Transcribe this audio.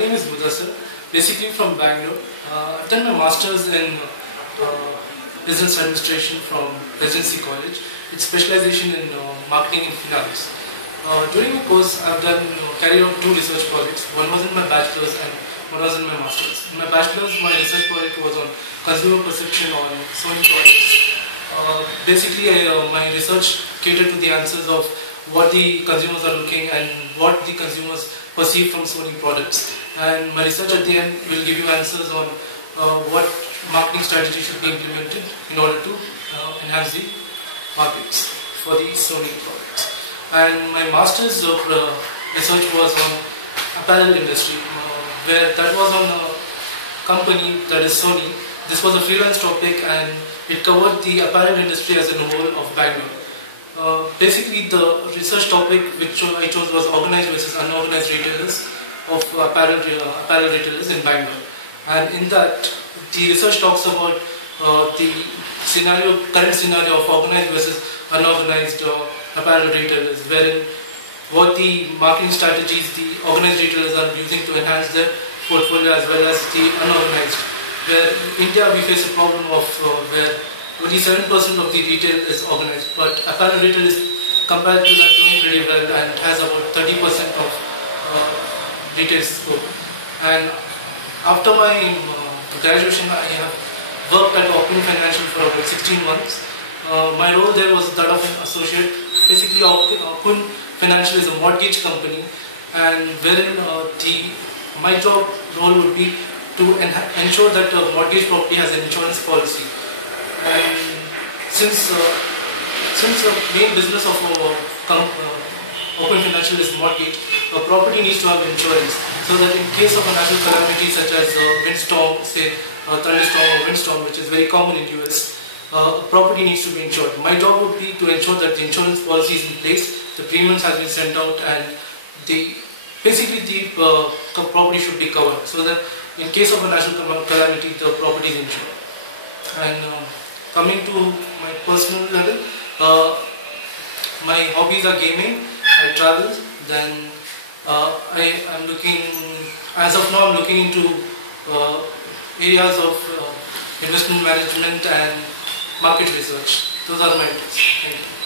name is Mudassar, basically from Bangalore. I've done my master's in business administration from Residency College. It's specialization in marketing and finance. During the course, I've carried out 2 research projects. One was in my bachelor's and one was in my master's. In my bachelor's, my research project was on consumer perception on Sony products. My research catered to the answers of what the consumers are looking and what the consumers perceive from Sony products. And my research at the end will give you answers on what marketing strategy should be implemented in order to enhance the markets for the Sony products. And my master's research was on apparel industry, where that was on a company that is Sony. This was a freelance topic and it covered the apparel industry as a whole of Bangalore. Basically, the research topic which I chose was organized versus unorganized retailers of apparel retailers in Bangalore. And in that, the research talks about the current scenario of organized versus unorganized apparel retailers, wherein what the marketing strategies the organized retailers are using to enhance their portfolio as well as the unorganized. Where in India we face a problem of where only 7% of the retail is organized, but apparel retail is compared to that doing pretty well and has about 30% of retail scope. And after my graduation, I have worked at Okun Financial for about 16 months. My role there was that of an associate. Basically, Okun Financial is a mortgage company, and wherein my job role would be to ensure that a mortgage property has an insurance policy. And since the main business of Okun Financial is mortgage, a property needs to have insurance, so that in case of a natural calamity such as windstorm, say thunderstorm or windstorm, which is very common in US, a property needs to be insured. My job would be to ensure that the insurance policy is in place, the premiums have been sent out, and basically the property should be covered, so that in case of a natural calamity, the property is insured. And coming to my personal level, my hobbies are gaming, I travel, then I'm looking, as of now I'm looking into areas of investment management and market research. Those are my interests. Thank you.